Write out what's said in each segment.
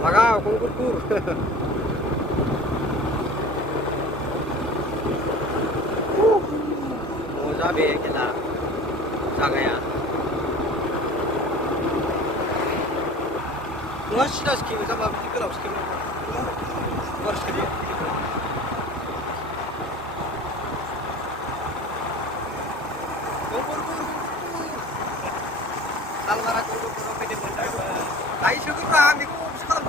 Bagaw, kur. Mau cabe kita jaganya. Luas sudah sekian, sama kalau sekian. Luas sekian. Kur. Salmara kur pede benda. Ai syukur lah, aku sekarang.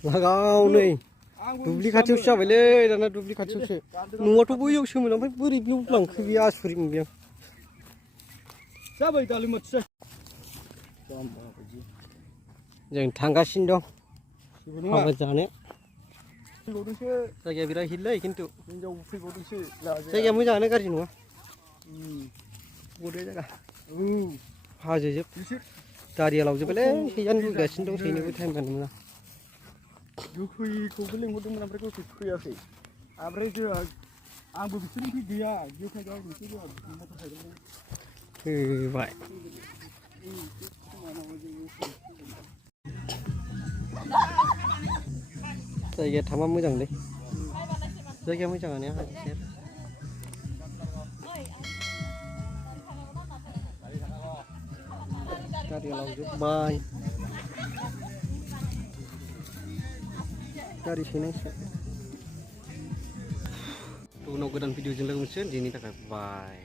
Bagaw nih, dubli खाथियावसो जाबायलै दाना दुब्लि खाथियावसो न'आथ' बैयावसोमोन ओमफ्राय बोरै लांखो बे आसुरित मोनबाय आं जाबाय दालाय माथो जों थांगासिनो दं हाबा जानो जायगाया बिराद हिटलै खिन्थु जायगाया मोजाङानो गाज्रि नङा बरिया जायगा हाजोजोब गारिया लावजोब्बायलै हैजानो लुगैगासिनो दं हैनोबो टाइम जानो मोना गोखैखौबो लेंहरदोंमोन ओमफ्राय गोखै फैयाखै ओमफ्राय जोंहा आंबो बिसोरनिफ्राय गैया गोखैखौ आं बिसोर होबाय जायगाया थांबा मोजांलै जायगाया मोजाङानो हाजो सेर गारिया लावजोब्बाय गारि सोनांसिगोन उनाव गोदान भिडिअजों लोगो मोनसिगोन दिनैनि थाखाय बाय